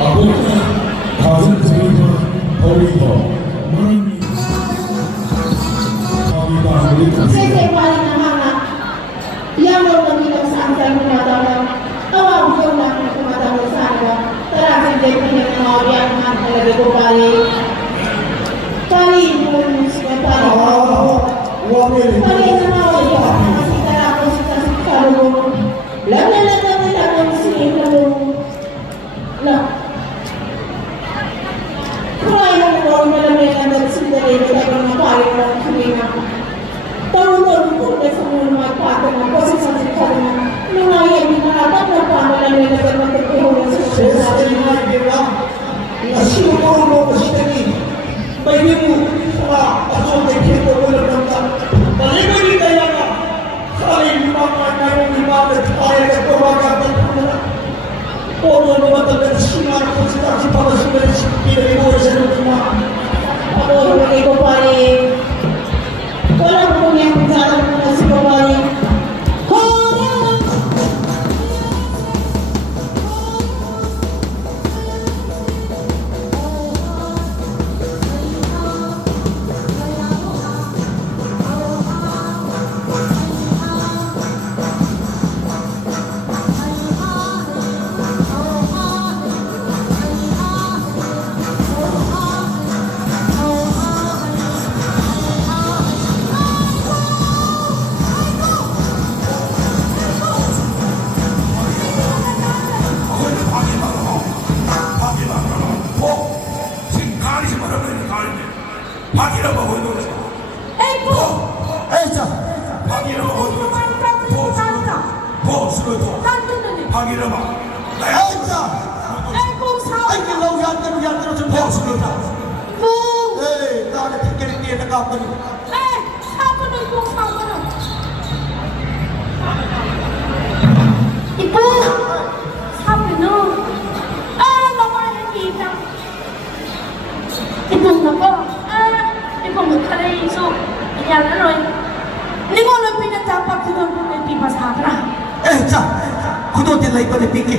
아버지 가슴 들이면 더위 더 마음이 마음이 우리 Siyempre, pala na mga yang mo bilang sa ang tumatawag. Tawag ko lang na tumatawag sa akin. Tara, hindi ko niya na mawag ang talaga ko pali. Pali mo siya pali. Pali na mawag ko. Kasi tara ko sa kalulong. Lala ako siya kalulong. Na. Kaya mo malamig ang nagsindali na tayo na pali ng kumina. Taon-taon po na sa mga pato na po sa sasakal na nangyayari na dapat na pamalan nila sa matutulong sa sasakal. Nasyukur mo kasi kami. Pwede mo sa asong dito ko lang ng balikan ni Diana. Saling mga nayong limagat ay nagpamagat ng pula. Puro naman talaga sinara ko si Kasi para sila si Pinay sa luma. Ako, hindi ko pare. Wala ko niya kung saan ko na si Pawari. Hãy subscribe cho kênh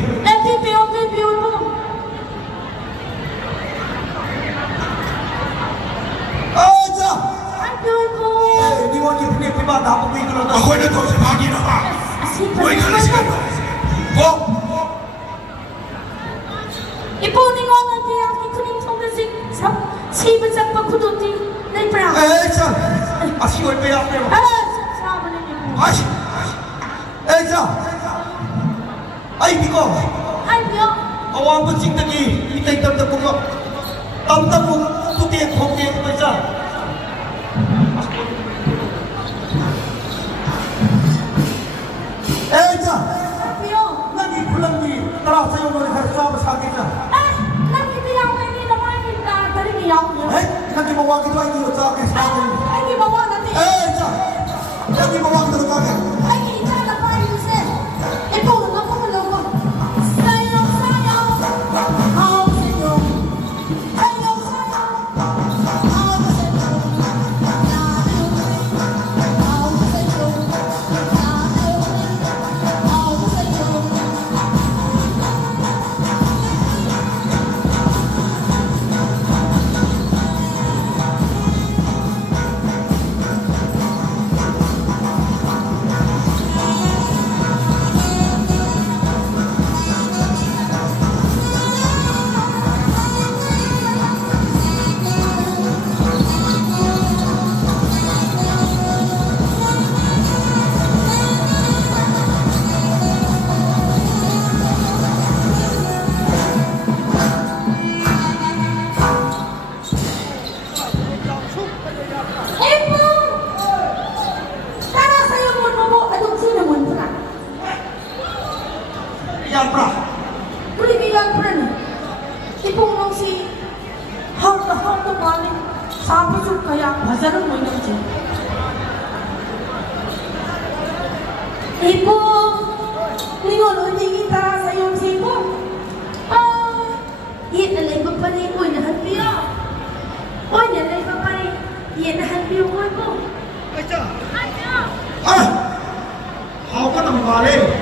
Ghiền Mì Gõ Để không bỏ lỡ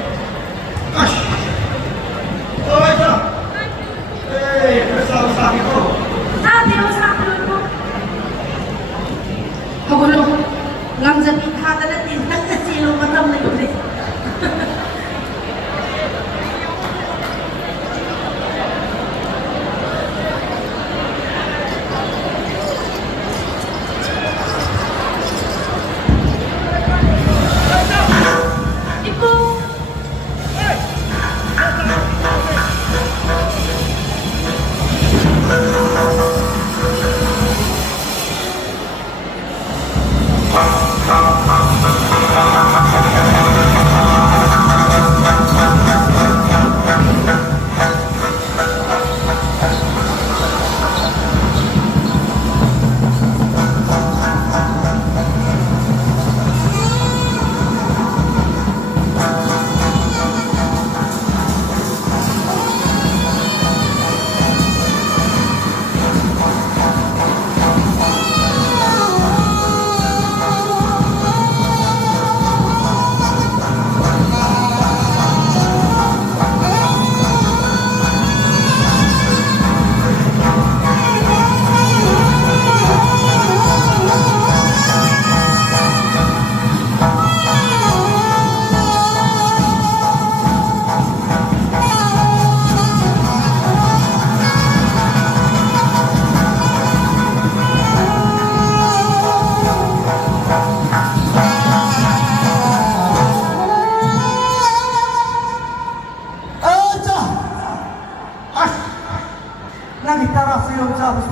나기 따라서 용서하고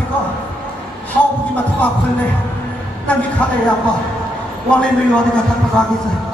하오부기만 더 아플래 나기 가래 아빠 원래 너희 어디가 갖고 가겠어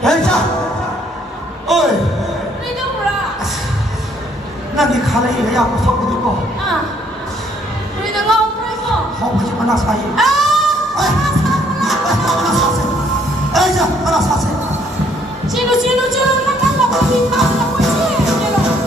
Elsa! Ôi! Đi đâu rồi? 나기 가래 이거 약고 섞고 듣고 À, đi đâu không? Đi không? 허벅지 하나 사이 Elsa! 하나 사세요 Chino, nó cắt vào cái phim mà nó quay xe như rồi.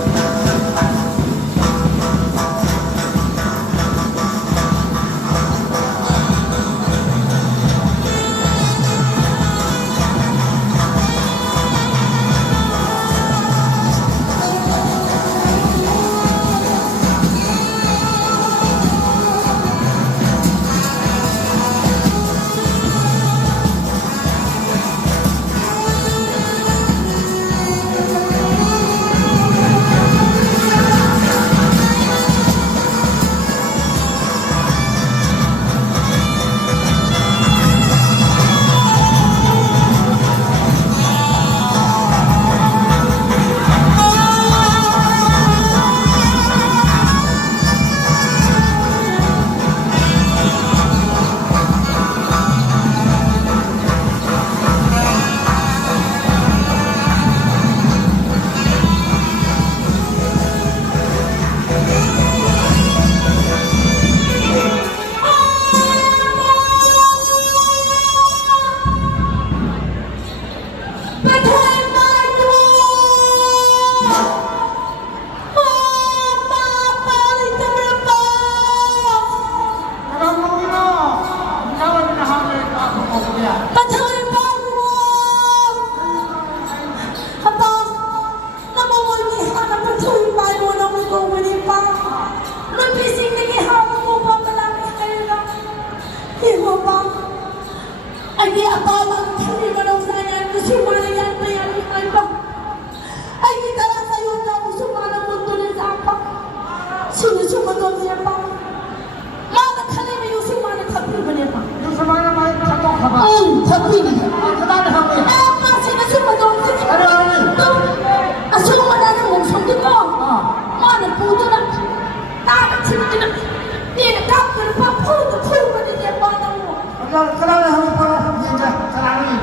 Kalau yang harus para, ya, sekarang